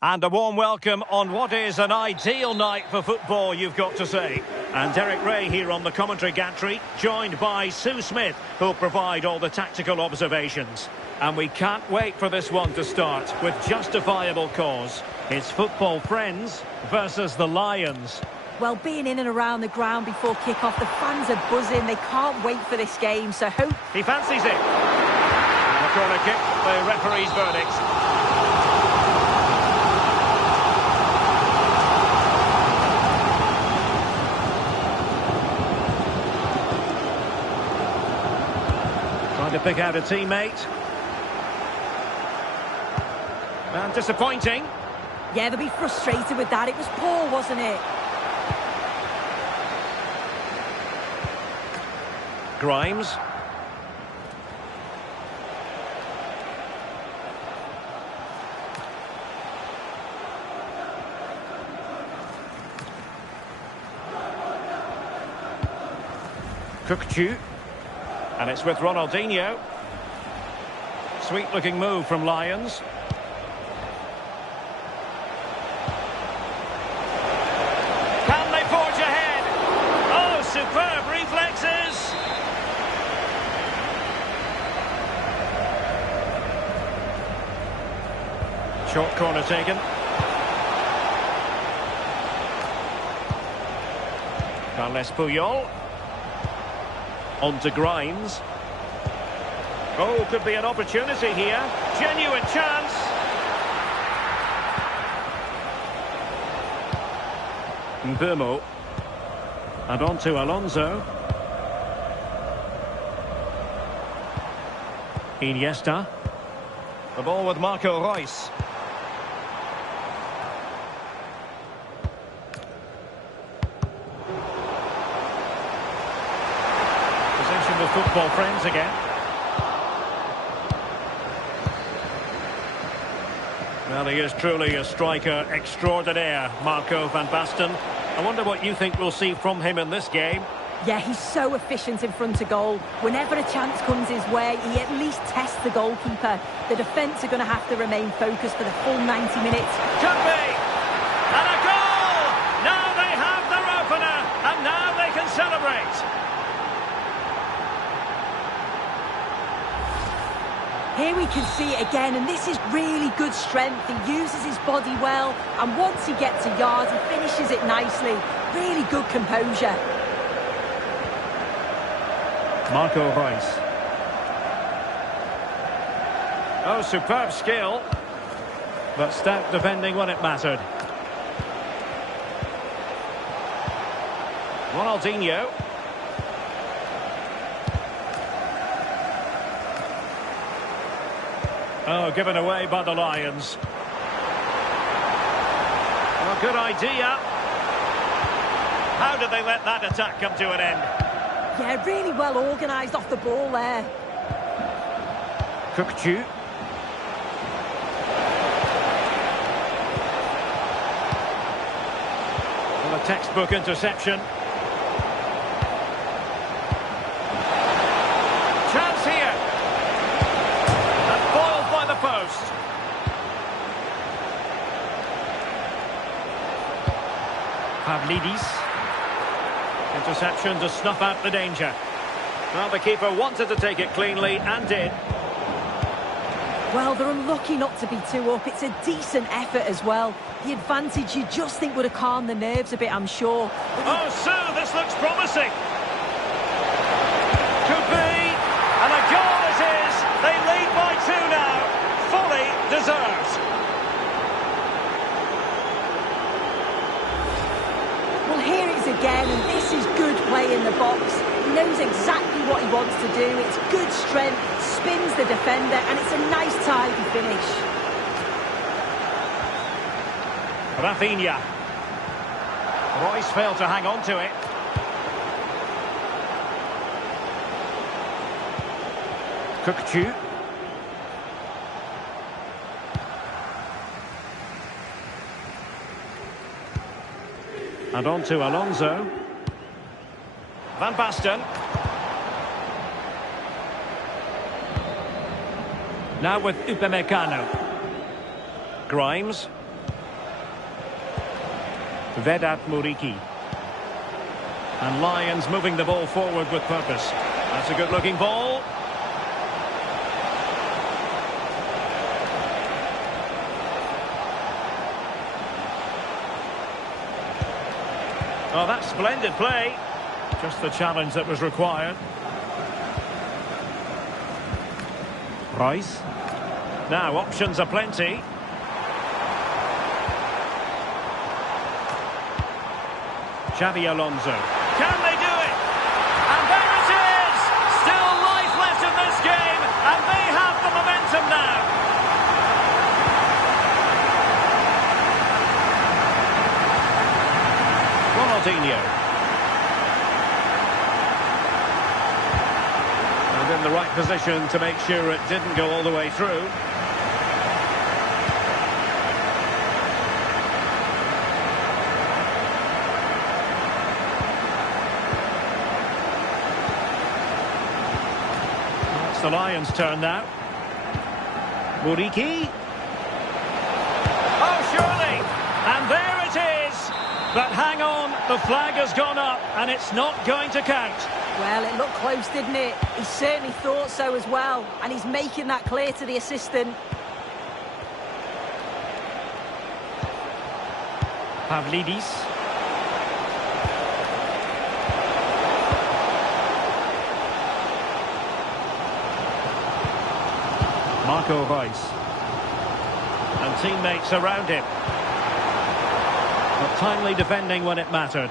And a warm welcome on what is an ideal night for football, you've got to say. And Derek Ray here on the commentary gantry, joined by Sue Smith, who'll provide all the tactical observations. And we can't wait for this one to start with justifiable cause. It's football friends versus the Lions. Well, being in and around the ground before kick-off, the fans are buzzing. They can't wait for this game, so hope... He fancies it. And the corner kick, the referee's verdict. Trying to pick out a teammate. And disappointing. Yeah, they'll be frustrated with that. It was poor, wasn't it? Grimes. Cookchu. And it's with Ronaldinho. Sweet-looking move from Lions. Can they forge ahead? Oh, superb reflexes! Short corner taken. Carles Puyol. On to Grimes. Oh, could be an opportunity here. Genuine chance. Mbeumo. And on to Alonso. Iniesta. The ball with Marco Reus. Possession with football friends again. Well, he is truly a striker extraordinaire, Marco van Basten. I wonder what you think we'll see from him in this game. Yeah, he's so efficient in front of goal. Whenever a chance comes his way, he at least tests the goalkeeper. The defence are going to have to remain focused for the full 90 minutes. Could be! And a goal! Now they have their opener, and now they can celebrate. Here we can see it again, and this is really good strength. He uses his body well, and once he gets a yard, he finishes it nicely. Really good composure. Marco Reus. Oh, superb skill. But stout defending when it mattered. Ronaldinho. Oh, given away by the Lions. Oh, good idea. How did they let that attack come to an end? Yeah, really well organised off the ball there. Cookchu. Well, a textbook interception. Chance here. And foiled by the post. Pavlidis. Interception to snuff out the danger. Well, the keeper wanted to take it cleanly and did. Well, they're unlucky not to be two up. It's a decent effort as well. The advantage you just think would have calmed the nerves a bit, I'm sure. Oh, Sue, this looks promising. Could be. And a goal it is. They lead by 2 now. Fully deserved. Well, here it is again, and this is good play in the box. He knows exactly what he wants to do. It's good strength, spins the defender, and it's a nice tidy finish. Rafinha. Royce failed to hang on to it. Cookchu. And on to Alonso. Van Basten. Now with Upamecano. Grimes. Vedat Muriqi. And Lions moving the ball forward with purpose. That's a good-looking ball. Oh, that's splendid play. Just the challenge that was required. Rice. Now, options are plenty. Xabi Alonso. Can they do it? And there it is! Still life left in this game, and they have the momentum now. Ronaldinho. And in the right position to make sure it didn't go all the way through. It's the Lions' turn now. Muriqi. Oh, surely! And there it is! But hang on, the flag has gone up, and it's not going to count. Well, it looked close, didn't it? He certainly thought so as well, and he's making that clear to the assistant. Pavlidis. Marco Reus. And teammates around him. But timely defending when it mattered.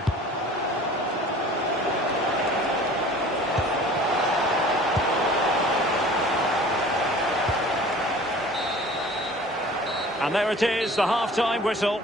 And there it is, the half-time whistle.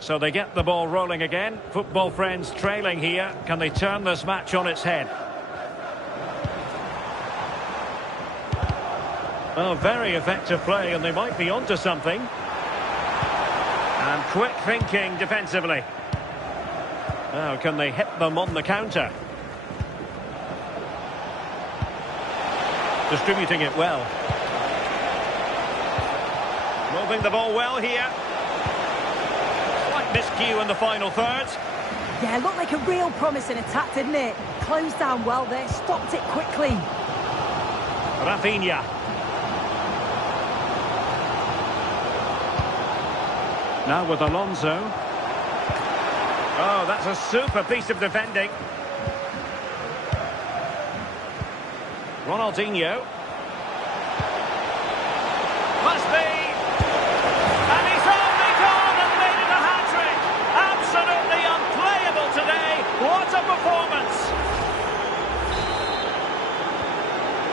So they get the ball rolling again. Football friends trailing here. Can they turn this match on its head? Oh, very effective play, and they might be onto something. And quick thinking defensively. Now, can they hit them on the counter? Distributing it well. Moving the ball well here. Miscue in the final third. Yeah, looked like a real promising attack, didn't it? Closed down well there, stopped it quickly. Rafinha. Now with Alonso. Oh, that's a super piece of defending. Ronaldinho. Must be. And he's only gone and made it a hat-trick. Absolutely unplayable today. What a performance.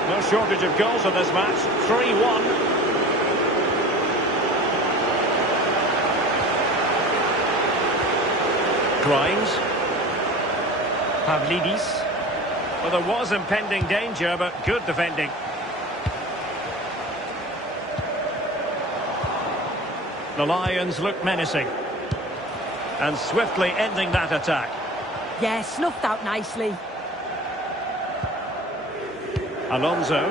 No shortage of goals in this match. 3-1. Grimes. Pavlidis. Well, there was impending danger, but good defending. The Lions look menacing. And swiftly ending that attack. Yeah, snuffed out nicely. Alonso.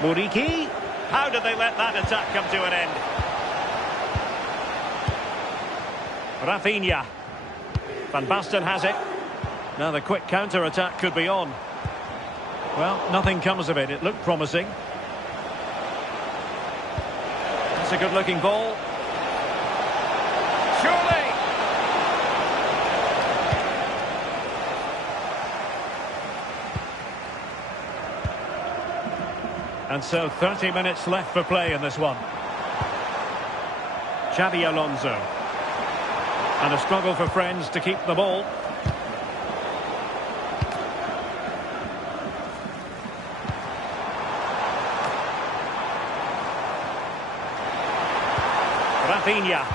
Muriqi. How did they let that attack come to an end? Rafinha. Van Basten has it. Now the quick counter-attack could be on. Well, nothing comes of it. It looked promising. That's a good-looking ball. Surely! And so 30 minutes left for play in this one. Xabi Alonso. And a struggle for friends to keep the ball. Rafinha.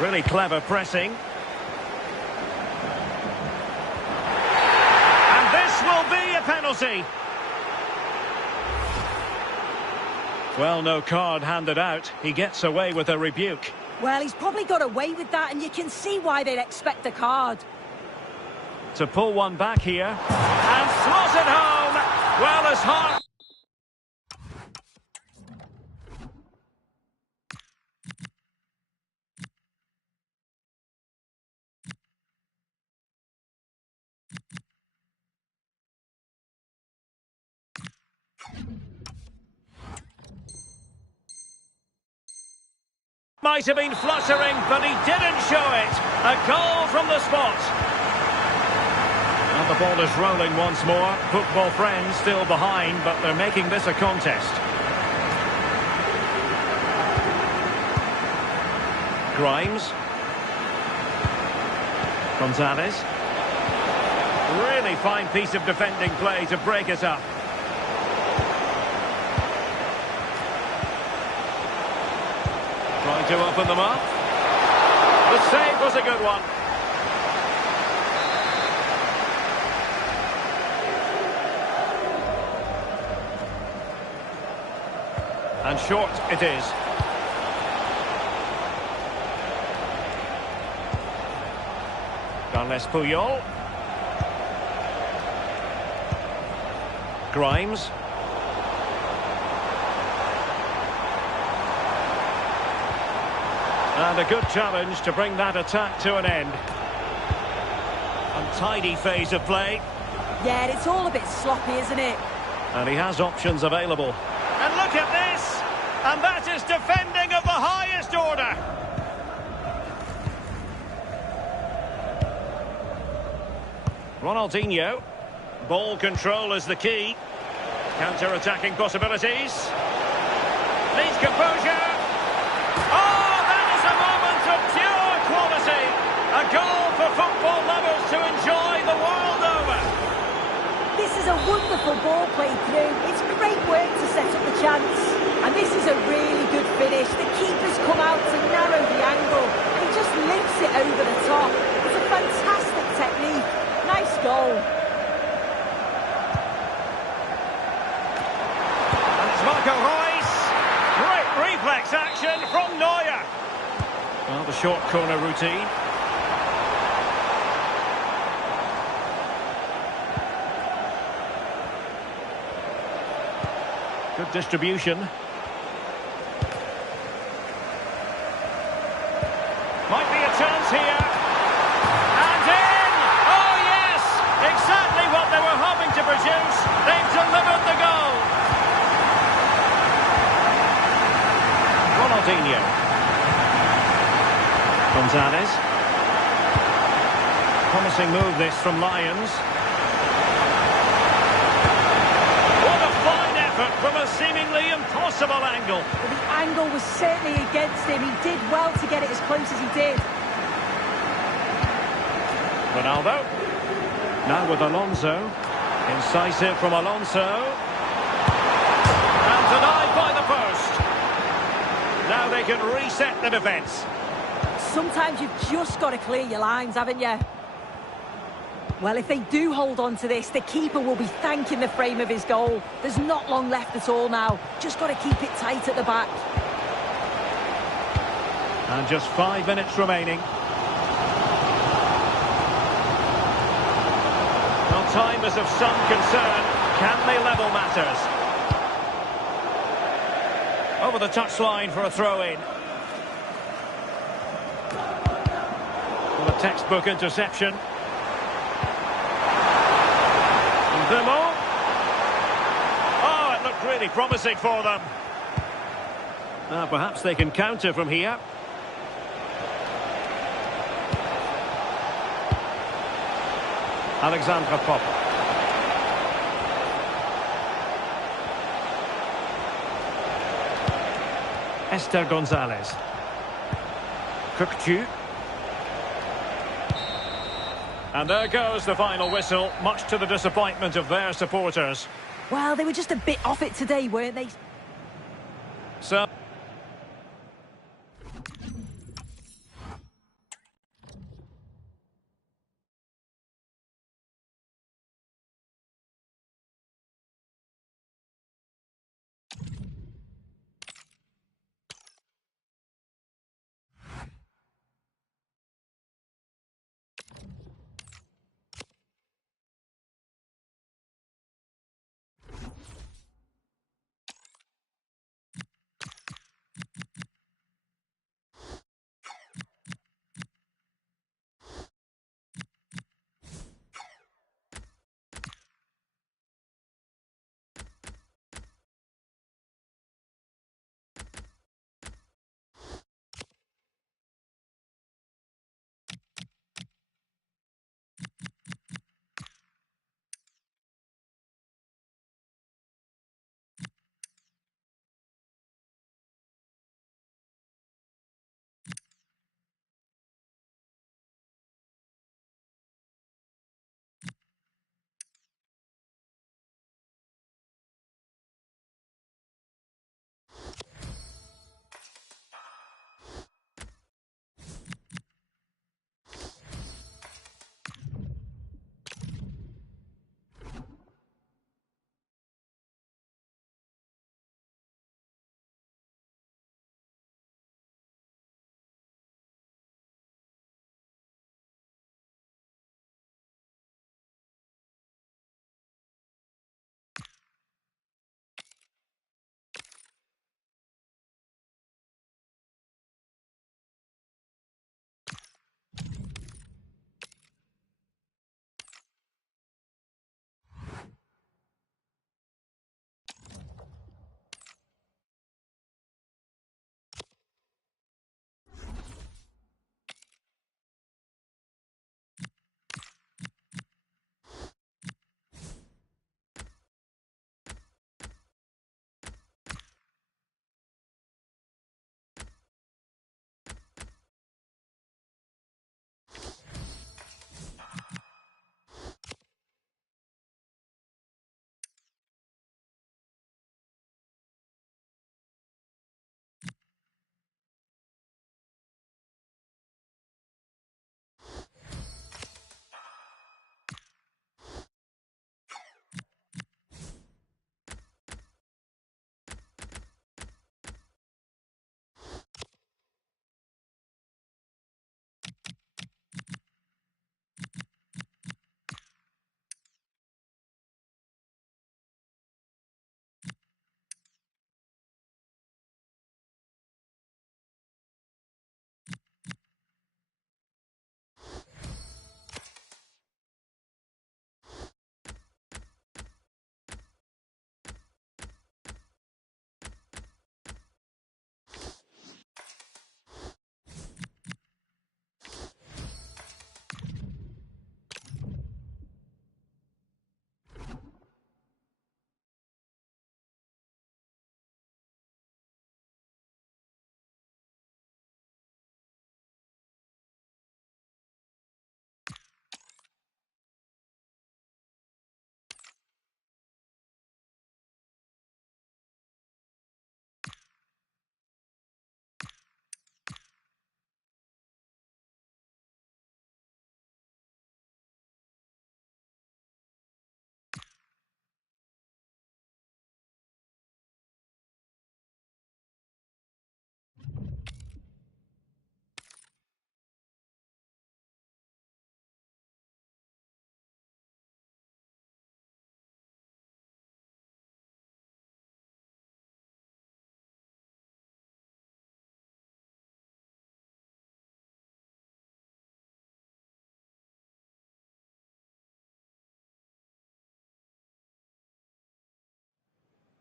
Really clever pressing. And this will be a penalty. Well, no card handed out. He gets away with a rebuke. Well, he's probably got away with that, and you can see why they'd expect a card. To pull one back here. And slot it home. Well, as hard... Might have been fluttering, but he didn't show it. A goal from the spot. And the ball is rolling once more. Football friends still behind, but they're making this a contest. Grimes. Gonzalez. Really fine piece of defending play to break it up. Trying to open them up. The save was a good one. And short it is. Carles Puyol. Grimes. And a good challenge to bring that attack to an end. Untidy phase of play. Yeah, it's all a bit sloppy, isn't it? And he has options available. And look at this! And that is defending of the highest order. Ronaldinho. Ball control is the key. Counter-attacking possibilities. Needs composure. Oh, that is a moment of pure quality. A goal for football lovers to enjoy the world over. This is a wonderful ball played through. It's great work to set up the chance. And this is a really good finish. The keeper's come out to narrow the angle. And he just lifts it over the top. It's a fantastic technique. Nice goal. And it's Marco Reus. Great reflex action from Neuer. Well, the short corner routine. Good distribution. Might be a chance here. And in! Oh, yes! Exactly what they were hoping to produce. They've delivered the goal. Ronaldinho. Gonzalez. Promising move this from Lions. What a fine effort from a seemingly impossible angle. Well, the angle was certainly against him. He did well to get it as close as he did. Ronaldo. Now with Alonso. Incisive from Alonso. And denied by the post. Now they can reset the defence. Sometimes you've just got to clear your lines, haven't you? Well, if they do hold on to this, the keeper will be thanking the frame of his goal. There's not long left at all now. Just got to keep it tight at the back. And just 5 minutes remaining. Well, time is of some concern. Can they level matters? Over the touchline for a throw-in. Well, a textbook interception. Duel. Oh, it looked really promising for them. Now, perhaps they can counter from here. Alexandre Pop. Esther Gonzalez. Cookchu. And there goes the final whistle, much to the disappointment of their supporters. Well, they were just a bit off it today, weren't they? So...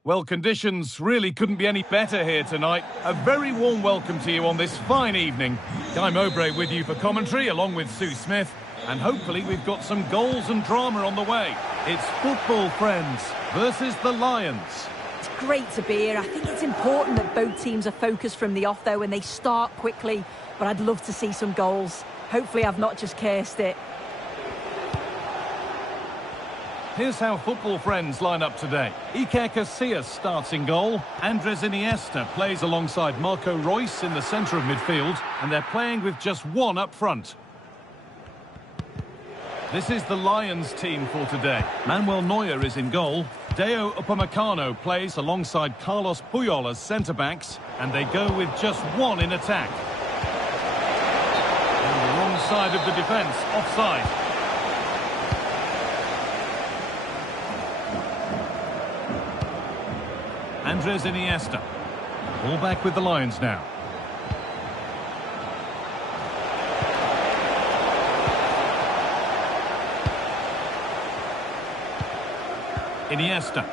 Well, conditions really couldn't be any better here tonight. A very warm welcome to you on this fine evening. Guy Mowbray with you for commentary, along with Sue Smith. And hopefully we've got some goals and drama on the way. It's football, friends, versus the Lions. great to be here. I think it's important that both teams are focused from the off, though, and they start quickly. But I'd love to see some goals. Hopefully I've not just cursed it. Here's how football friends line up today. Iker Casillas starts in goal. Andres Iniesta plays alongside Marco Reus in the centre of midfield. And they're playing with just one up front. This is the Lions team for today. Manuel Neuer is in goal. Deo Upamecano plays alongside Carlos Puyol as centre-backs. And they go with just one in attack. On the wrong side of the defence, offside. Andres Iniesta. All back with the Lions now. Iniesta.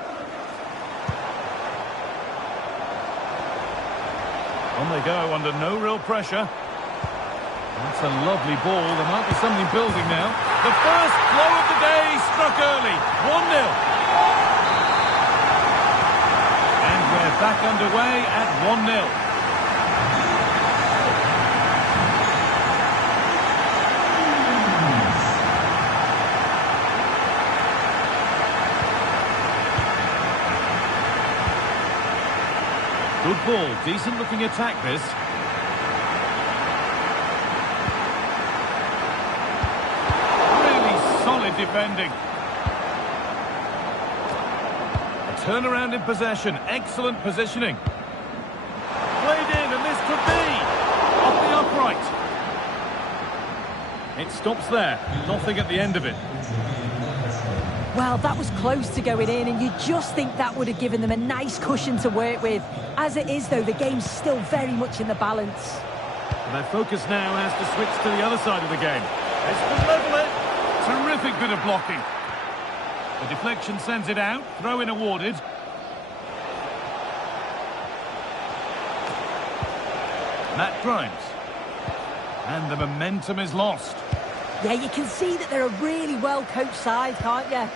On they go under no real pressure. That's a lovely ball. There might be something building now. The first blow of the day struck early. 1-0. And we're back underway at 1-0. Good ball, decent looking attack this. Really solid defending. A turnaround in possession, excellent positioning. Played in and this could be off the upright. It stops there, nothing at the end of it. Well, that was close to going in, and you just think that would have given them a nice cushion to work with. As it is, though, the game's still very much in the balance. Their focus now has to switch to the other side of the game. It's to level it. Terrific bit of blocking. The deflection sends it out. Throw-in awarded. Matt Grimes. And the momentum is lost. Yeah, you can see that they're a really well-coached side, can't you?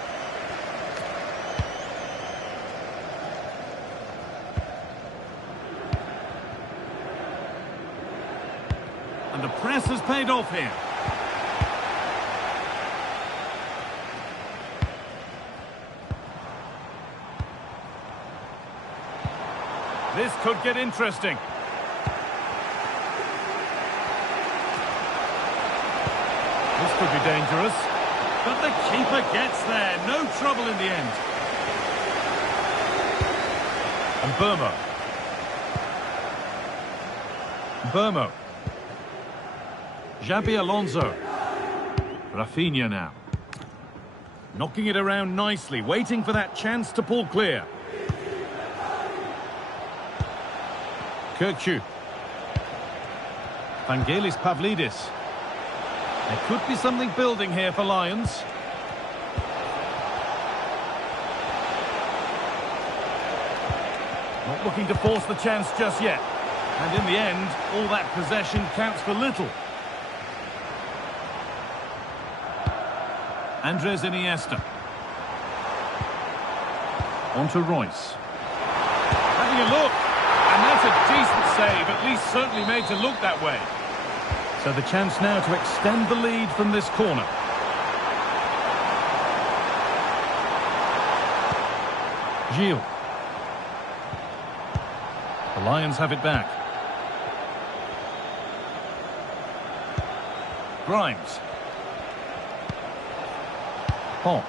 And the press has paid off here. This could get interesting. This could be dangerous. But the keeper gets there. No trouble in the end. And Burmo. Xabi Alonso. Rafinha now. Knocking it around nicely, waiting for that chance to pull clear. Kirkju. Vangelis Pavlidis. There could be something building here for Lions. Not looking to force the chance just yet. And in the end, all that possession counts for little. Andres Iniesta. On to Reus. Having a look. And that's a decent save, at least certainly made to look that way. So the chance now to extend the lead from this corner. Gilles. The Lions have it back. Grimes. Paul.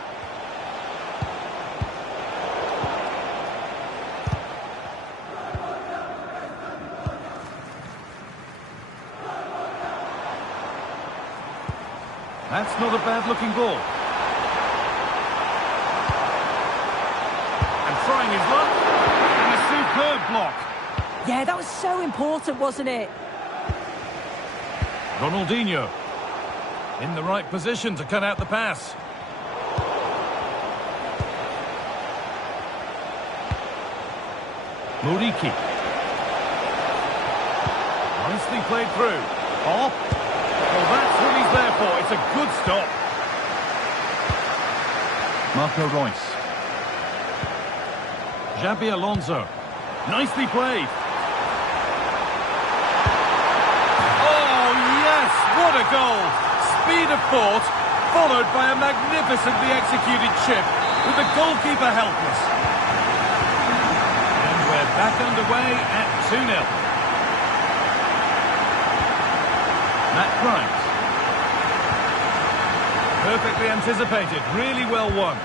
That's not a bad-looking ball. And trying his luck. And a superb block. Yeah, that was so important, wasn't it? Ronaldinho. In the right position to cut out the pass. Muriqi. Nicely played through. Off. Well, that's what he's there for. It's a good stop. Marco Reus. Xabi Alonso. Nicely played. Oh, yes! What a goal! Speed of thought, followed by a magnificently executed chip, with the goalkeeper helpless. And we're back underway at 2-0. Matt Price. Perfectly anticipated, really well won.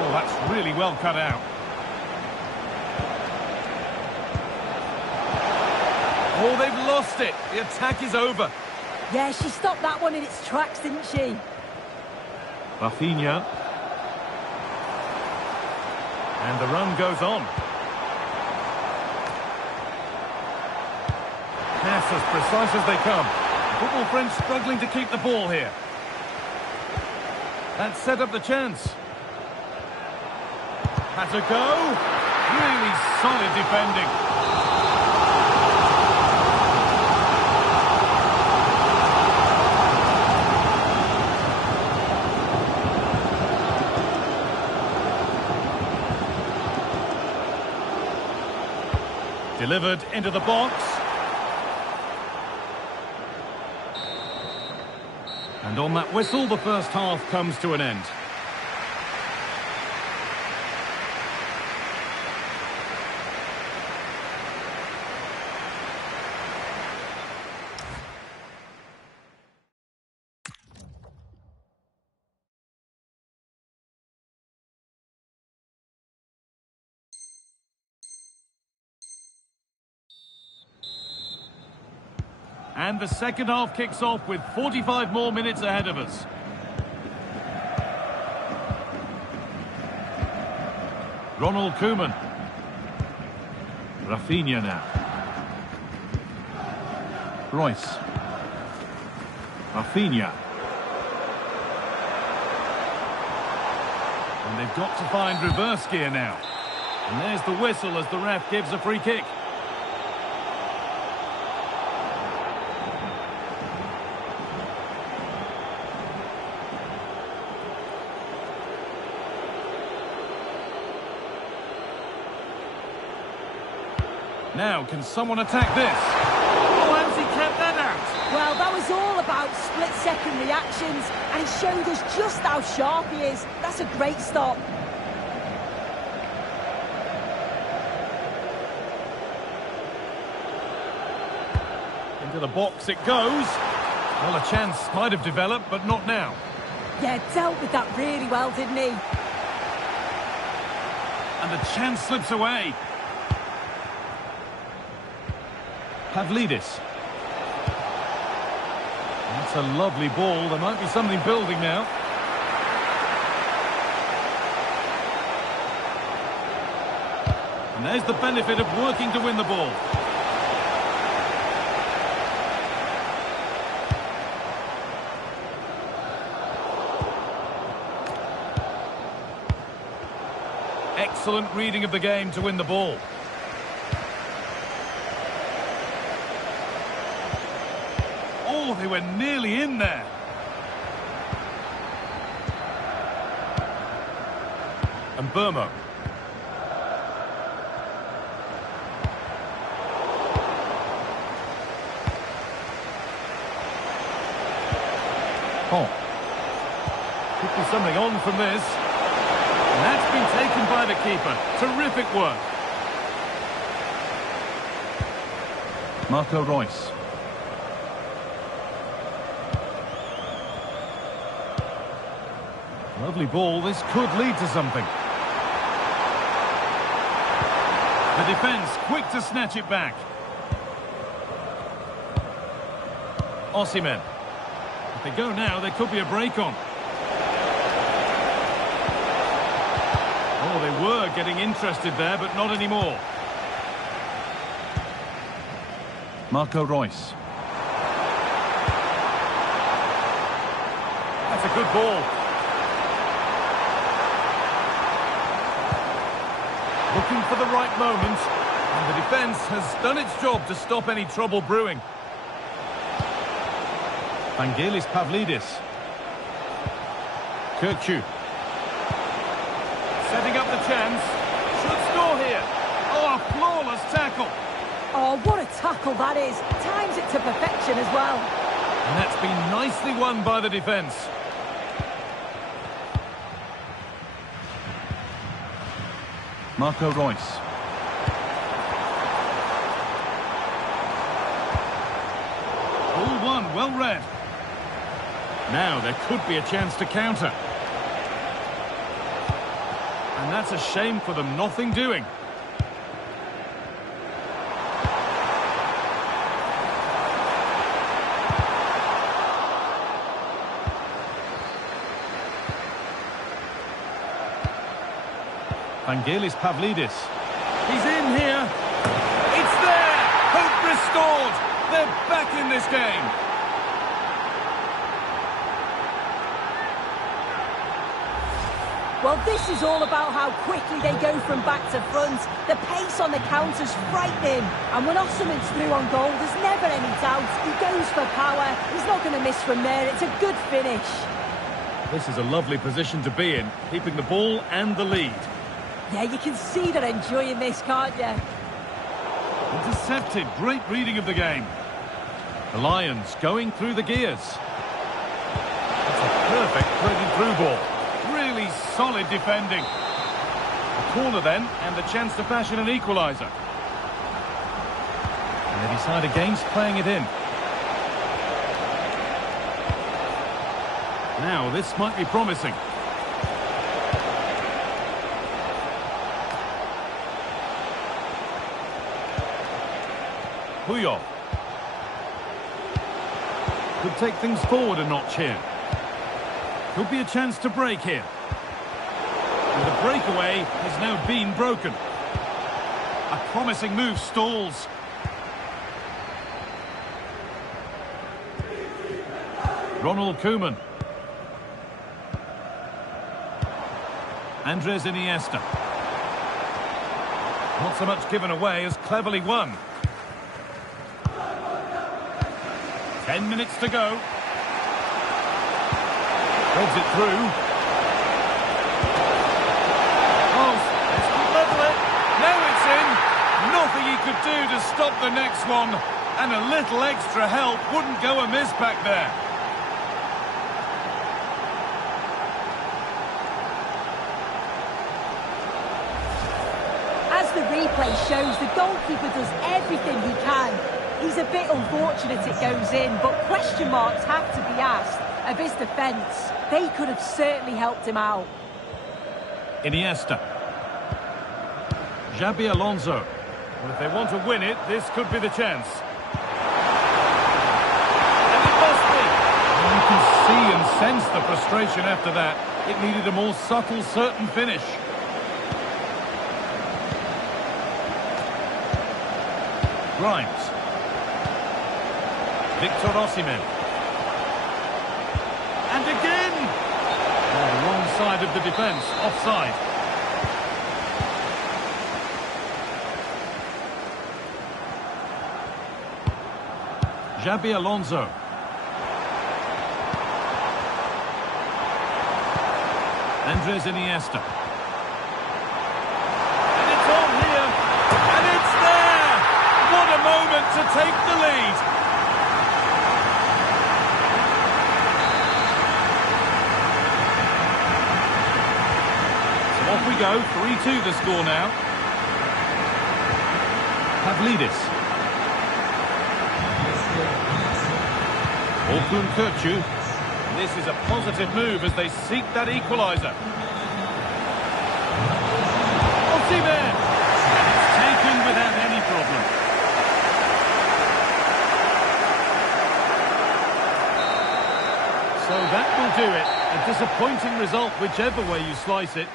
Oh, that's really well cut out. Oh, they've lost it. The attack is over. Yeah, she stopped that one in its tracks, didn't she? Rafinha. And the run goes on. Pass as precise as they come. Football French struggling to keep the ball here. That set up the chance. Had to go. Really solid defending. Delivered into the box. And on that whistle, the first half comes to an end. And the second half kicks off with 45 more minutes ahead of us. Ronald Koeman. Rafinha now. Royce. Rafinha. And they've got to find reverse gear now. And there's the whistle as the ref gives a free kick. Now, can someone attack this? Oh, how's he kept that out? Well, that was all about split-second reactions, and he showed us just how sharp he is. That's a great stop. Into the box it goes. Well, a chance might have developed, but not now. Yeah, dealt with that really well, didn't he? And the chance slips away. Pavlidis. That's a lovely ball. There might be something building now. And there's the benefit of working to win the ball. Excellent reading of the game to win the ball. Oh, they were nearly in there. And Burmo. Oh. Could be something on from this. And that's been taken by the keeper. Terrific work. Marco Royce. Lovely ball. This could lead to something. The defence quick to snatch it back. Osimhen. If they go now, there could be a break on. Oh, they were getting interested there, but not anymore. Marco Royce. That's a good ball. Looking for the right moment. And the defence has done its job to stop any trouble brewing. Vangelis Pavlidis. Kirchu. Setting up the chance. Should score here. Oh, a flawless tackle. Oh, what a tackle that is. Times it to perfection as well. And that's been nicely won by the defence. Marco Reus. Ball one, well read. Now there could be a chance to counter. And that's a shame for them, nothing doing. Vangelis Pavlidis. He's in here. It's there! Hope restored! They're back in this game. Well, this is all about how quickly they go from back to front. The pace on the counter's frightening. And when Osman's through on goal, there's never any doubt. He goes for power. He's not going to miss from there. It's a good finish. This is a lovely position to be in, keeping the ball and the lead. Yeah, you can see they're enjoying this, can't you? Intercepted, great reading of the game. The Lions going through the gears. It's a perfect threaded through ball. Really solid defending. A corner then, and the chance to fashion an equaliser. And they decide against playing it in. Now, this might be promising. Puyol. Could take things forward a notch here. Could be a chance to break here. And the breakaway has now been broken. A promising move stalls. Ronald Koeman. Andres Iniesta. Not so much given away as cleverly won. 10 minutes to go. Threads it through. Oh, let's level it. Now it's in. Nothing he could do to stop the next one. And a little extra help wouldn't go amiss back there. As the replay shows, the goalkeeper does everything he can. He's a bit unfortunate it goes in, but question marks have to be asked of his defence. They could have certainly helped him out. Iniesta. Xabi Alonso. Well, if they want to win it, this could be the chance. And it must be. You can see and sense the frustration after that. It needed a more subtle, certain finish. Grimes. Victor Osimhen. And again! Oh, the wrong side of the defence, offside. Xabi Alonso. Andres Iniesta. And it's all here. And it's there! What a moment to take the lead. Off we go, 3-2 the score now. Pavlidis. Orkun Kirchu. This is a positive move as they seek that equaliser. Osimhen! And it's taken without any problem. So that will do it. A disappointing result, whichever way you slice it.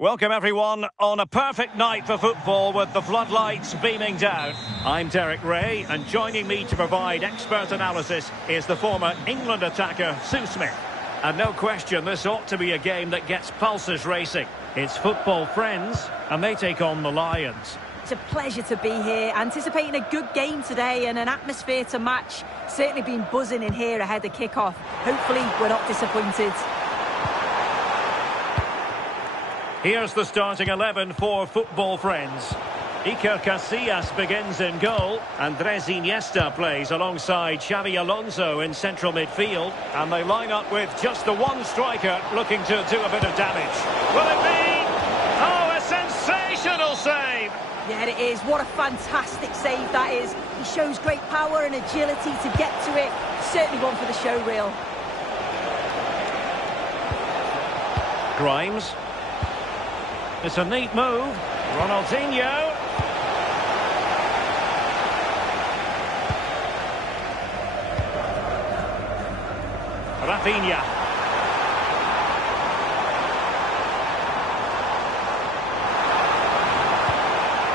Welcome everyone on a perfect night for football with the floodlights beaming down. I'm Derek Ray, and joining me to provide expert analysis is the former England attacker Sue Smith. And no question, this ought to be a game that gets pulses racing. It's football friends, and they take on the Lions. It's a pleasure to be here, anticipating a good game today and an atmosphere to match. Certainly been buzzing in here ahead of kick-off. Hopefully we're not disappointed. Here's the starting 11 for football friends. Iker Casillas begins in goal. Andres Iniesta plays alongside Xavi Alonso in central midfield. And they line up with just the one striker looking to do a bit of damage. Will it be? Oh, a sensational save! Yeah, it is. What a fantastic save that is. He shows great power and agility to get to it. Certainly one for the show reel. Grimes. It's a neat move. Ronaldinho. Rafinha.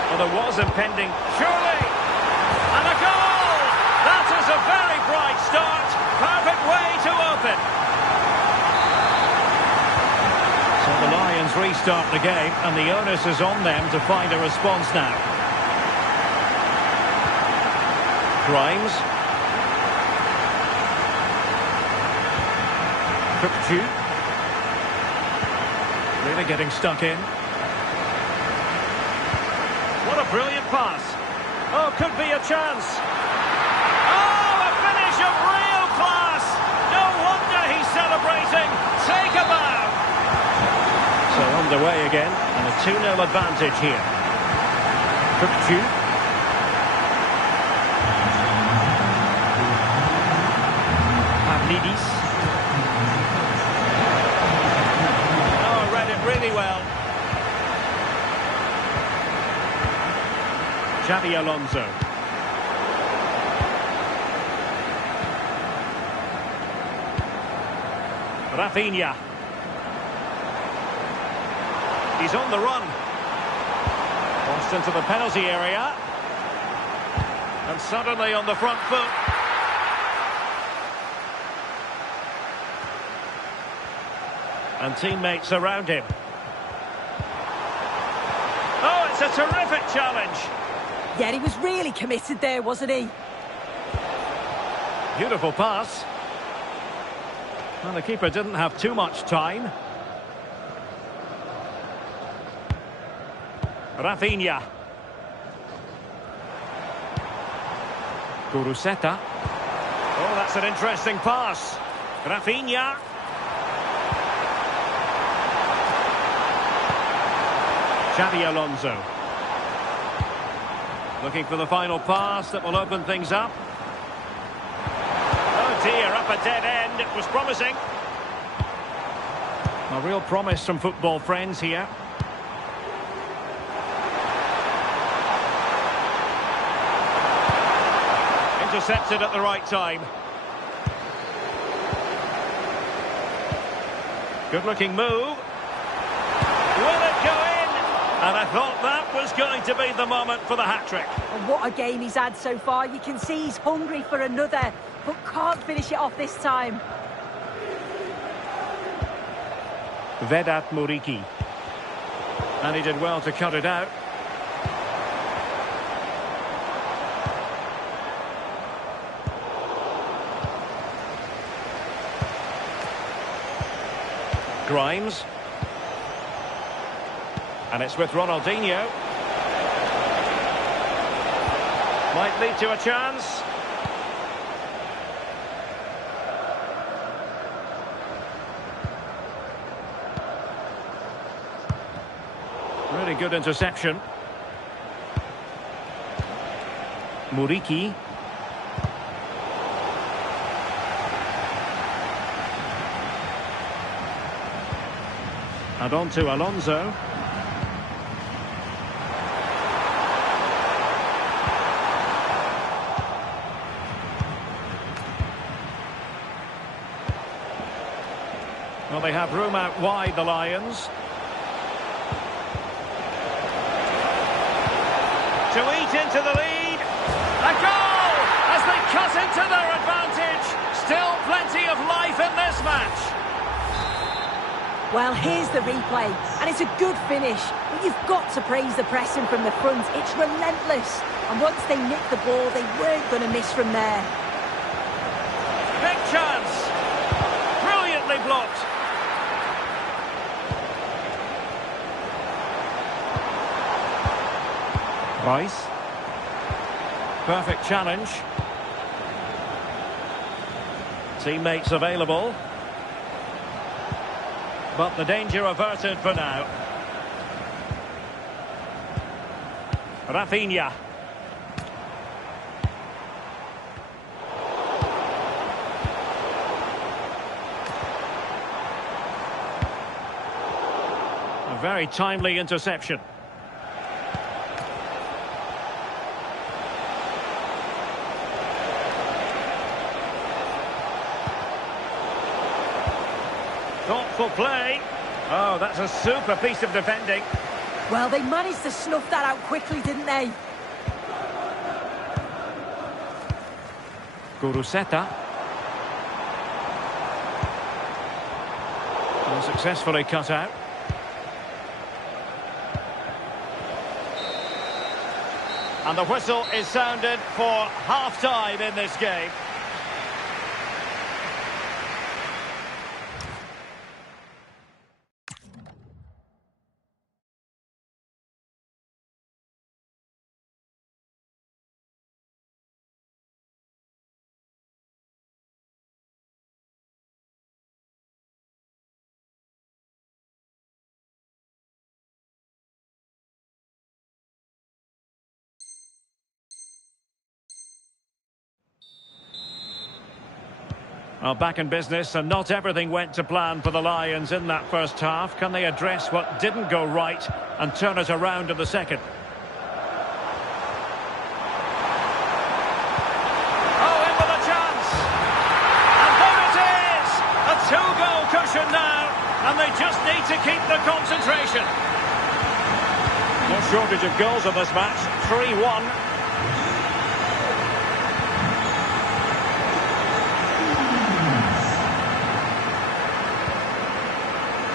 Well, there was impending. Surely! And a goal! That is a very bright start. Perfect way to open. So the Lions restart the game, and the onus is on them to find a response now. Grimes. Cookju. Really getting stuck in. What a brilliant pass. Oh, could be a chance. Oh, a finish of real class. No wonder he's celebrating. Take a bow. So underway again, and a 2-0 advantage here. Cookju. Pavlidis. Oh, read it really well. Xavi Alonso. Rafinha. He's on the run. Crossed into the penalty area. And suddenly on the front foot. And teammates around him. Oh, it's a terrific challenge. Yeah, he was really committed there, wasn't he? Beautiful pass. Well, the keeper didn't have too much time. Rafinha. Guruseta. Oh, that's an interesting pass. Rafinha. Xavi Alonso. Looking for the final pass that will open things up. Oh dear, up a dead end. It was promising. A real promise from football friends here. Intercepted at the right time. Good-looking move. Will it go in? And I thought that was going to be the moment for the hat-trick. And what a game he's had so far. You can see he's hungry for another, but can't finish it off this time. Vedat Muriqi. And he did well to cut it out. Grimes. And it's with Ronaldinho. Might lead to a chance. Really good interception. Muriqi. And on to Alonso. Well, they have room out wide, the Lions. To eat into the lead. A goal as they cut into their advantage. Still plenty of life in this match. Well, here's the replay, and it's a good finish, but you've got to praise the pressing from the front. It's relentless, and once they nicked the ball, they weren't going to miss from there. Big chance. Brilliantly blocked. Rice. Perfect challenge. Teammates available. But the danger averted for now. Rafinha. A very timely interception. Thoughtful play. Oh, that's a super piece of defending. Well, they managed to snuff that out quickly, didn't they? Guruseta. Unsuccessfully cut out. And the whistle is sounded for half-time in this game. Well, back in business, and not everything went to plan for the Lions in that first half. Can they address what didn't go right and turn it around in the second? Oh, in with a chance! And there it is! A two-goal cushion now, and they just need to keep the concentration. No shortage of goals in this match, 3-1.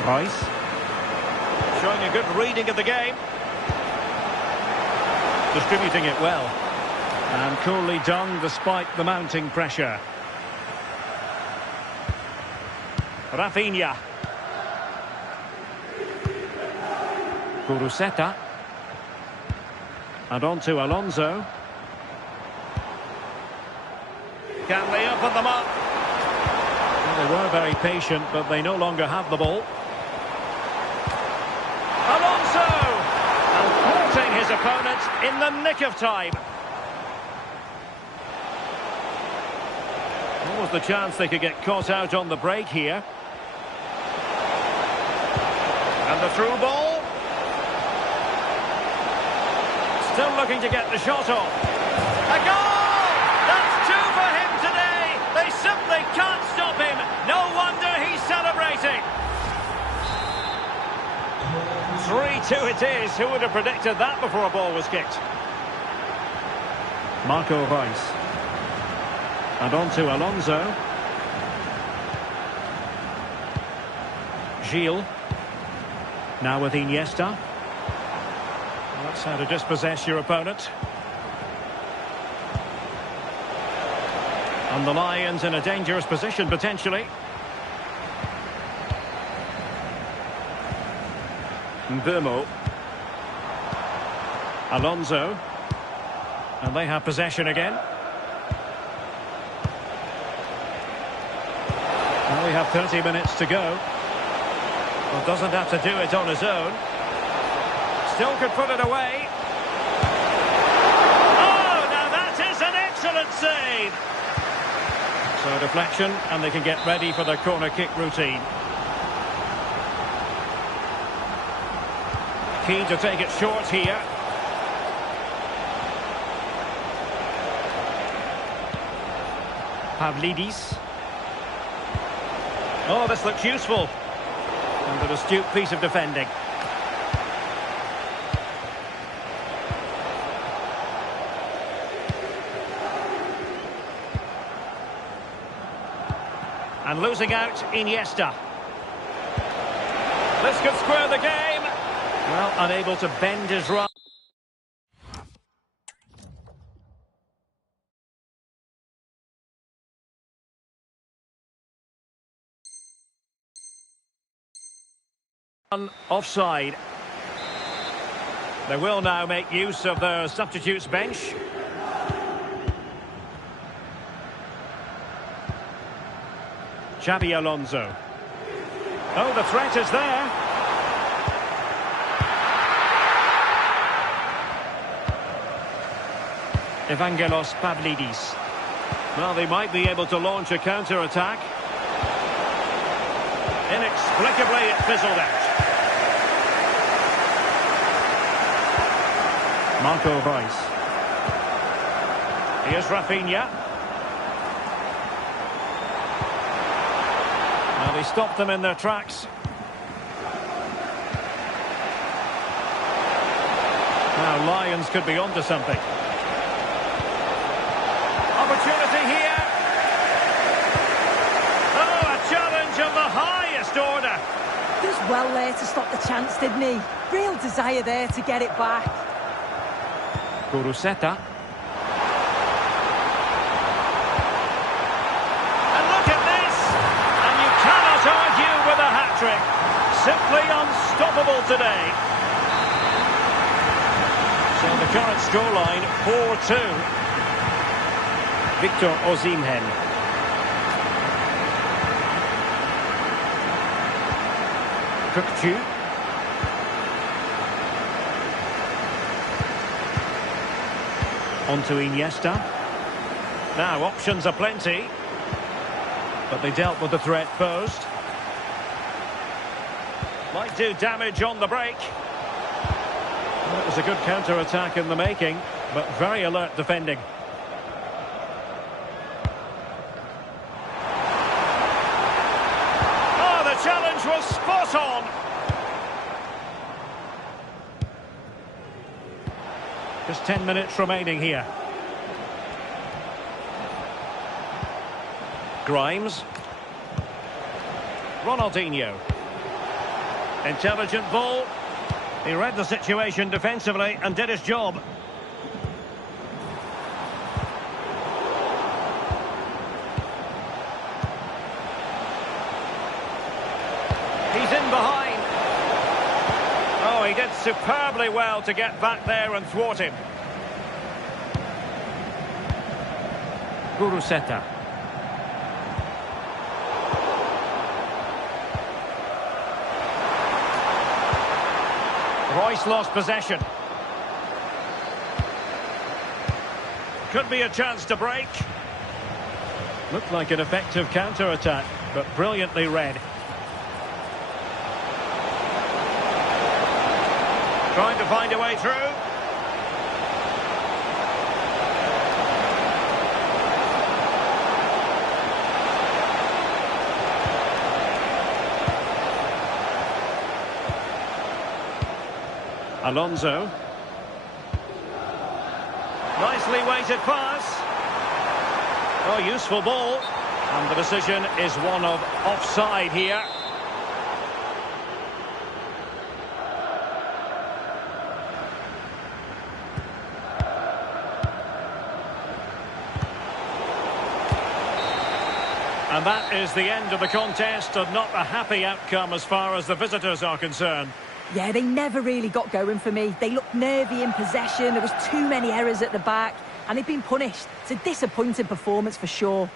Rice. Showing a good reading of the game. Distributing it well. And coolly done despite the mounting pressure. Rafinha. Guruseta. And on to Alonso. Can they open them up? Well, they were very patient, but they no longer have the ball. Alonso! And thwarting his opponent in the nick of time. What was the chance they could get caught out on the break here? And the through ball. Still looking to get the shot off. A goal! That's two for him today! They simply can't stop him. No wonder he's celebrating. 3-2 it is. Who would have predicted that before a ball was kicked? Marco Reus. And on to Alonso. Gilles. Now with Iniesta. That's how to dispossess your opponent. And the Lions in a dangerous position, potentially. Mbeumo. Alonso. And they have possession again. Well, we have 30 minutes to go. Well, doesn't have to do it on his own. Still could put it away. Oh, now that is an excellent save. So deflection, and they can get ready for the corner kick routine. Keen to take it short here. Pavlidis. Oh, this looks useful. And an astute piece of defending. And losing out, Iniesta. This could square the game. Well, unable to bend his run. Offside. They will now make use of their substitutes bench. Xabi Alonso. Oh, the threat is there. Evangelos Pavlidis. Well, they might be able to launch a counter-attack. Inexplicably, it fizzled out. Marco Reus. Here's Rafinha. Now they stopped them in their tracks. Now Lions could be onto something. Opportunity here. Oh, a challenge of the highest order. He was well there to stop the chance, didn't he? Real desire there to get it back. Guruseta. And look at this! And you cannot argue with a hat-trick. Simply unstoppable today. So the current scoreline, 4-2. Victor Osimhen. Kökçü. On to Iniesta. Now, options are plenty. But they dealt with the threat posed. Might do damage on the break. Well, it was a good counter-attack in the making, but very alert defending. Oh, the challenge was spot on. Just 10 minutes remaining here. Grimes. Ronaldinho. Intelligent ball. He read the situation defensively and did his job. He's in behind. Oh, he did superbly well to get back there and thwart him. Guruseta. Royce lost possession. Could be a chance to break. Looked like an effective counter-attack, but brilliantly read. Trying to find a way through. Alonso. Nicely weighted pass. Oh, useful ball. And the decision is one of offside here. And that is the end of the contest, and not a happy outcome as far as the visitors are concerned. Yeah, they never really got going for me. They looked nervy in possession. There was too many errors at the back, and they've been punished. It's a disappointing performance for sure.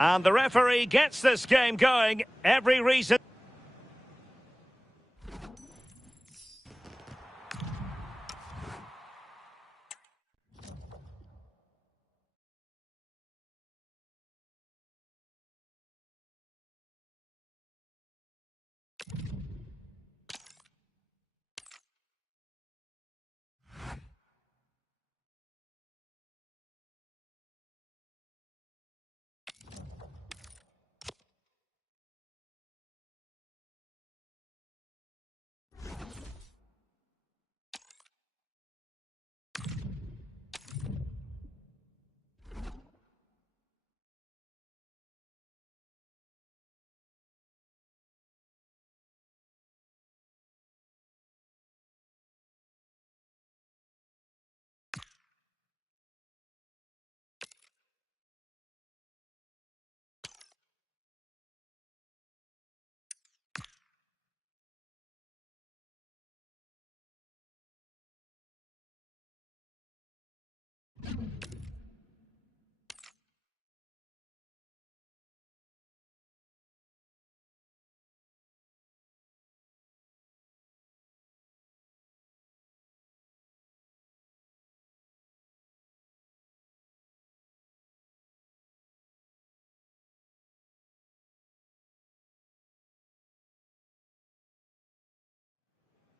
And the referee gets this game going. Every reason.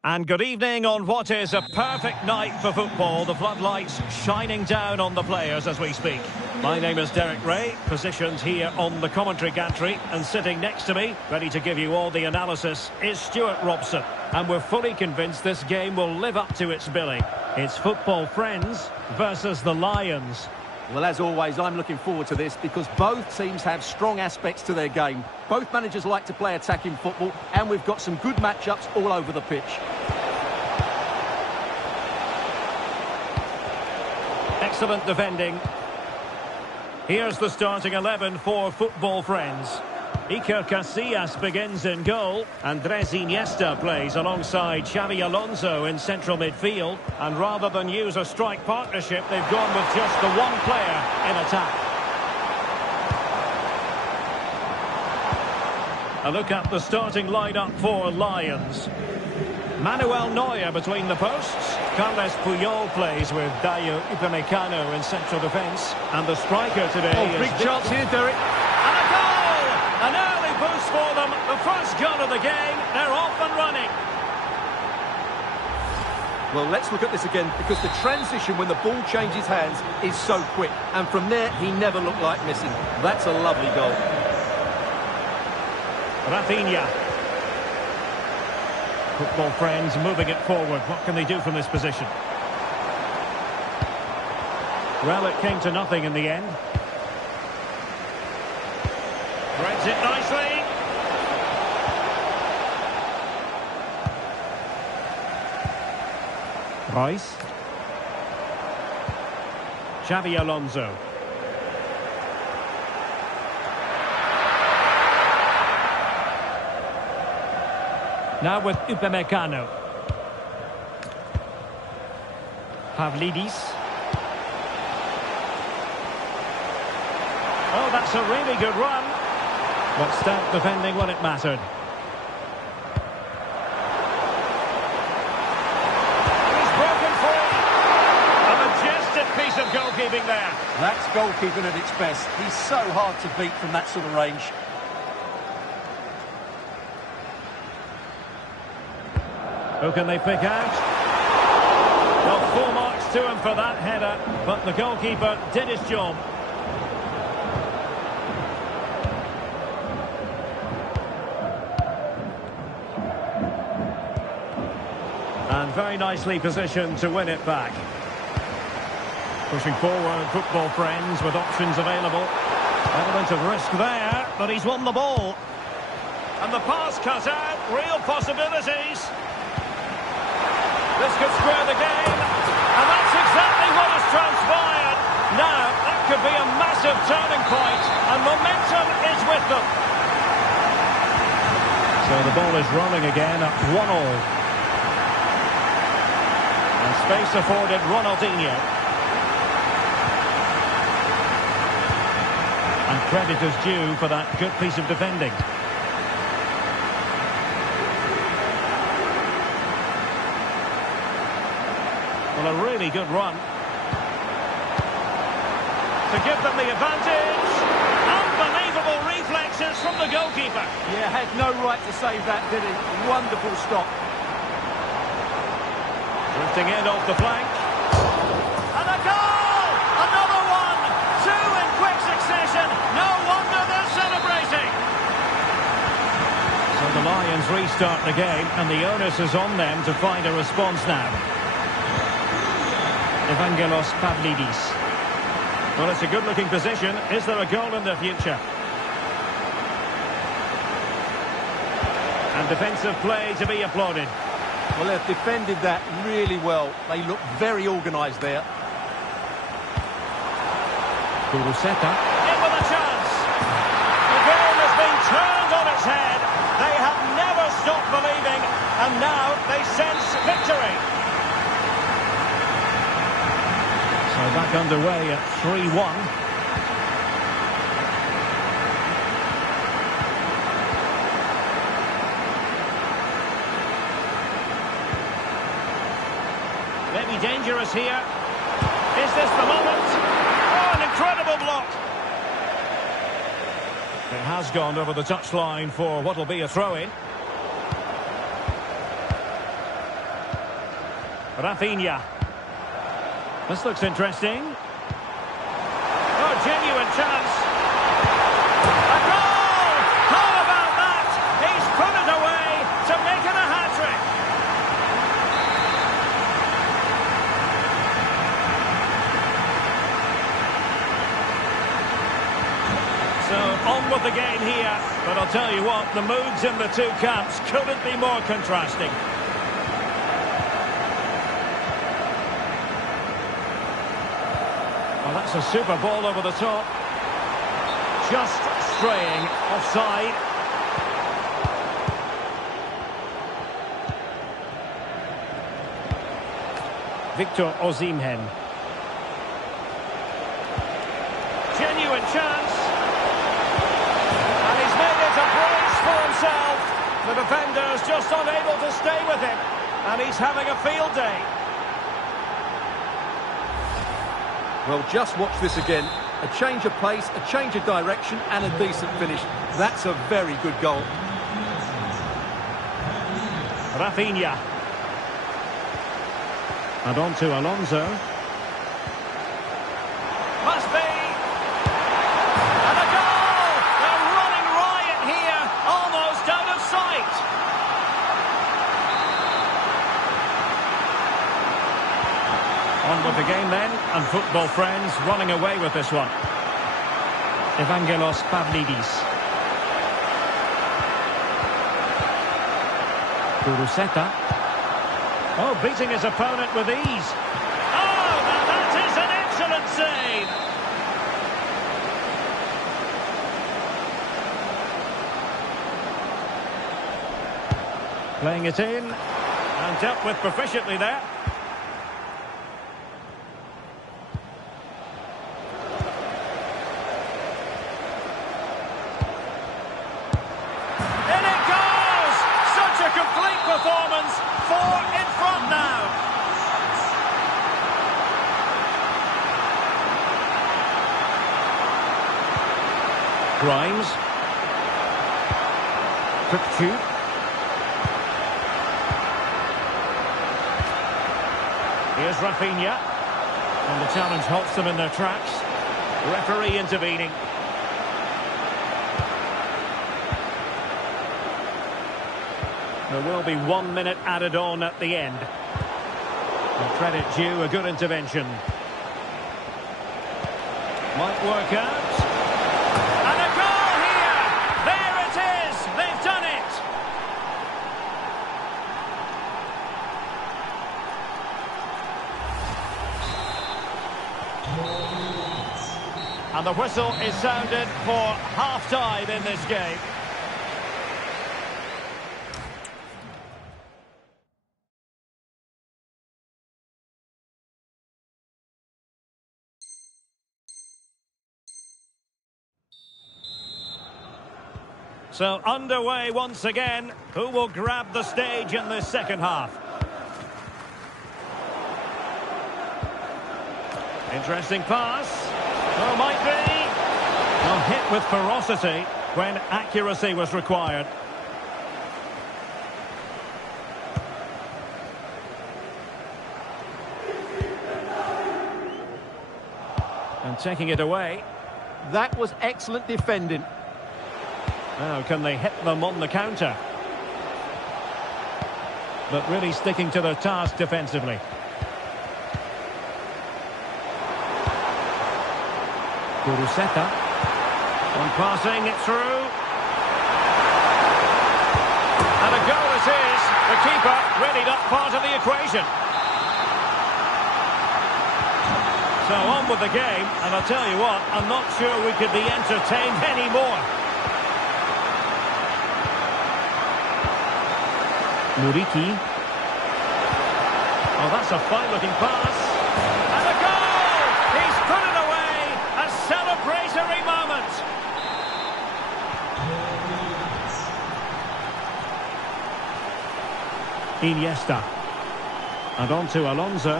And good evening on what is a perfect night for football. The floodlights shining down on the players as we speak. My name is Derek Ray, positioned here on the commentary gantry, and sitting next to me, ready to give you all the analysis, is Stuart Robson. And we're fully convinced this game will live up to its billing. It's football friends versus the Lions. Well, as always, I'm looking forward to this because both teams have strong aspects to their game. Both managers like to play attacking football, and we've got some good matchups all over the pitch. Excellent defending. Here's the starting 11 for football friends. Iker Casillas begins in goal. Andres Iniesta plays alongside Xavi Alonso in central midfield. And rather than use a strike partnership, they've gone with just the one player in attack. A look at the starting lineup for Lions. Manuel Neuer between the posts. Carles Puyol plays with Dayo Upamecano in central defence. And the striker today is... big chance here, Derek. And a goal! An early boost for them. The first goal of the game. They're off and running. Well, let's look at this again because the transition when the ball changes hands is so quick. And from there, he never looked like missing. That's a lovely goal. Rafinha. Football friends moving it forward. What can they do from this position? Well, it came to nothing in the end. Threads it nicely. Rice. Xavi Alonso. Now with Upamecano. Pavlidis. Oh, that's a really good run. But stout defending when it mattered. He's broken free. A majestic piece of goalkeeping there. That's goalkeeping at its best. He's so hard to beat from that sort of range. Who can they pick out? full marks to him for that header, but the goalkeeper did his job. And very nicely positioned to win it back. Pushing forward, football friends, with options available. Element of risk there, but he's won the ball. And the pass cut out, real possibilities. This could square the game, and that's exactly what has transpired. Now, that could be a massive turning point, and momentum is with them. So the ball is rolling again at 1-1. And space afforded Ronaldinho. And credit is due for that good piece of defending. Well, a really good run. To give them the advantage. Unbelievable reflexes from the goalkeeper. Yeah, had no right to save that, did he? Wonderful stop. Drifting in off the flank. And a goal! Another one! Two in quick succession. No wonder they're celebrating. So the Lions restart the game, and the onus is on them to find a response now. Evangelos Pavlidis. Well, it's a good-looking position. Is there a goal in the future? And defensive play to be applauded. Well, they've defended that really well. They look very organised there. Kuruseta. In with a chance. The game has been turned on its head. They have never stopped believing, and now they sense victory. So back underway at 3-1. Maybe dangerous here. Is this the moment? Oh, an incredible block. It has gone over the touchline for what will be a throw-in. Rafinha. This looks interesting. Oh, genuine chance. A goal! How about that? He's put it away to make it a hat-trick. So, on with the game here. But I'll tell you what, the moods in the two camps couldn't be more contrasting. Well, that's a super ball over the top. Just straying offside. Victor Osimhen. Genuine chance. And he's made it a brace for himself. The defender's just unable to stay with him. And he's having a field day. Well, just watch this again. A change of pace, a change of direction, and a decent finish. That's a very good goal. Rafinha. And on to Alonso. Must be. And a goal! They're running riot here, almost out of sight. On with the game then, and football friends running away with this one. Evangelos Pavlidis. Kuruseta. Oh, beating his opponent with ease. Oh, now that is an excellent save. Playing it in, and dealt with proficiently there. Performance, 4 in front now. Grimes. Quick. Here's Rafinha. And the challenge halts them in their tracks. Referee intervening. There will be 1 minute added on at the end. And credit due, a good intervention. Might work out. And a goal here! There it is! They've done it! And the whistle is sounded for half-time in this game. So underway once again. Who will grab the stage in this second half? Interesting pass. Oh, might be. Well, hit with ferocity when accuracy was required. And taking it away. That was excellent defending. Now, can they hit them on the counter? But really sticking to their task defensively. Kuruseta. On passing it through. And a goal it is. The keeper really not part of the equation. So on with the game. And I'll tell you what, I'm not sure we could be entertained anymore. Muriki. Oh, that's a fine-looking pass. And a goal! He's put it away! A celebratory moment! Iniesta. And on to Alonso.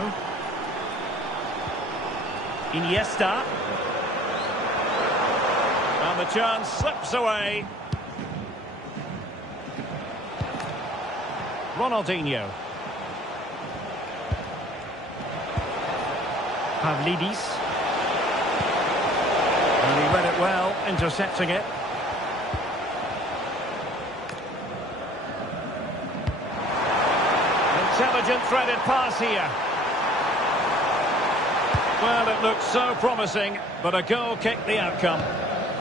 Iniesta. And the chance slips away. Ronaldinho. Pavlidis. And he read it well, intercepting it. Intelligent threaded pass here. Well, it looked so promising, but a goal kicked the outcome.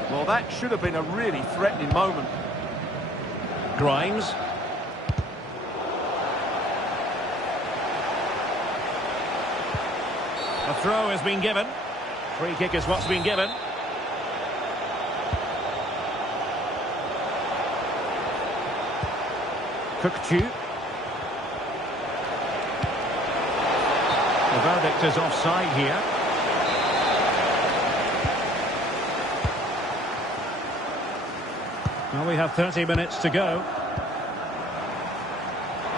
Well, that should have been a really threatening moment. Grimes. A throw has been given. Free kick is what's been given. Kukçu. The verdict is offside here. Well, we have 30 minutes to go.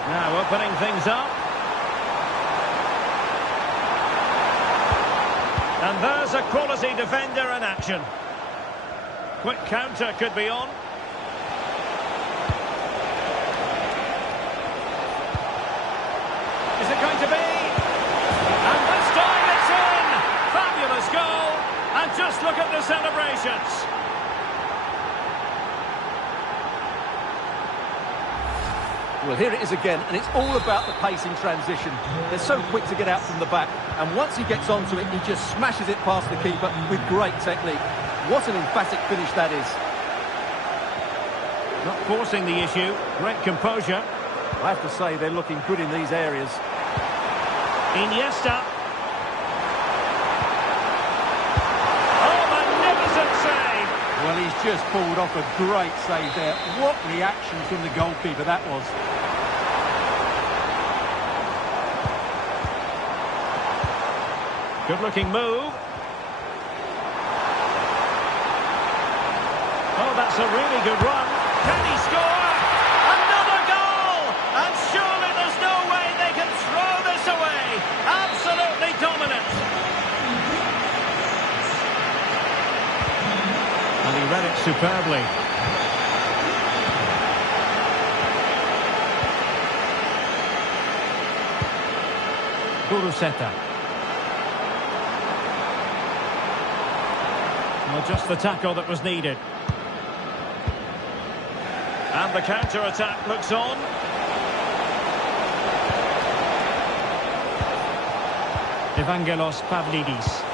Now opening things up. And there's a quality defender in action. Quick counter could be on. Is it going to be? And this time it's in! Fabulous goal! And just look at the celebrations. Well, here it is again, and it's all about the pace in transition. They're so quick to get out from the back, and once he gets onto it, he just smashes it past the keeper with great technique. What an emphatic finish that is. Not forcing the issue, great composure. I have to say, they're looking good in these areas. Iniesta. Oh, magnificent save! Well, he's just pulled off a great save there. What reaction from the goalkeeper that was. Good-looking move. Oh, that's a really good run. Can he score? Another goal! And surely there's no way they can throw this away. Absolutely dominant. And he read it superbly. Kuruseta. Well, just the tackle that was needed. And the counter-attack looks on. Evangelos Pavlidis.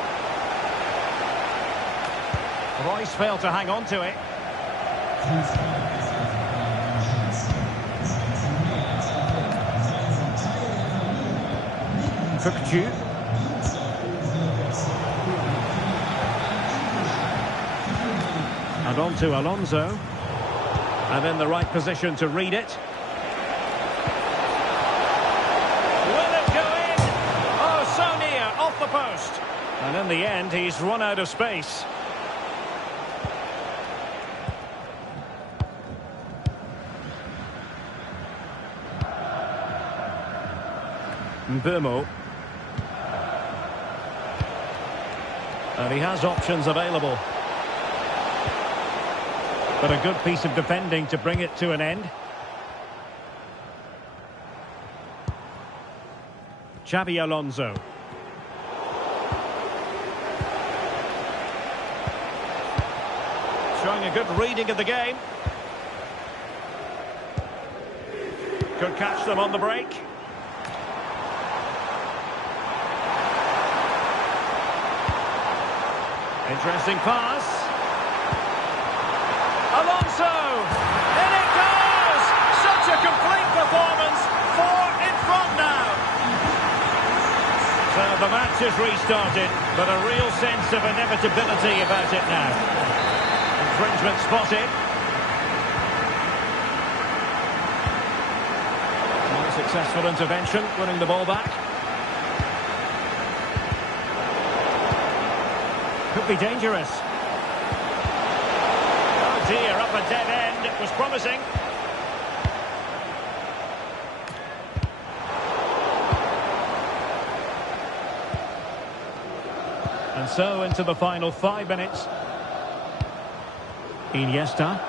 Royce failed to hang on to it. Fukju. And on to Alonso. And in the right position to read it. Will it go in? Oh, so near, off the post. And in the end, he's run out of space. Burmo. And he has options available. But a good piece of defending to bring it to an end. Xabi Alonso. Showing a good reading of the game. Could catch them on the break. Interesting pass. Alonso! In it goes! Such a complete performance. 4 in front now. So the match has restarted, but a real sense of inevitability about it now. Infringement spotted. Well, successful intervention, winning the ball back. Could be dangerous. Oh dear, up a dead end. It was promising. And so into the final 5 minutes. Iniesta.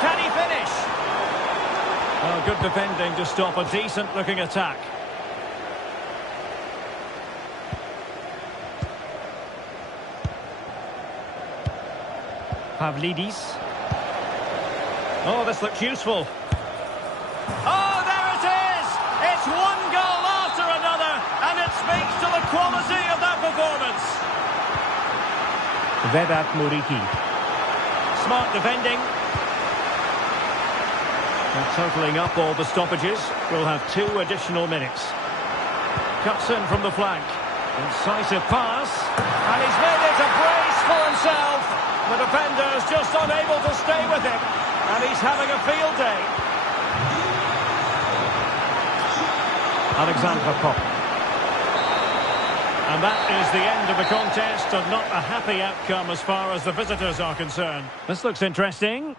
Can he finish? Oh, good defending to stop a decent-looking attack. Pavlidis. Oh, this looks useful. Oh, there it is! It's one goal after another, and it speaks to the quality of that performance. Vedat Muriqi. Smart defending. And totalling up all the stoppages, we'll have 2 additional minutes. Cuts in from the flank. Incisive pass. And he's made it a brace for himself. The defender's just unable to stay with him, and he's having a field day. Alexandra Pop. And that is the end of the contest, and not a happy outcome as far as the visitors are concerned. This looks interesting.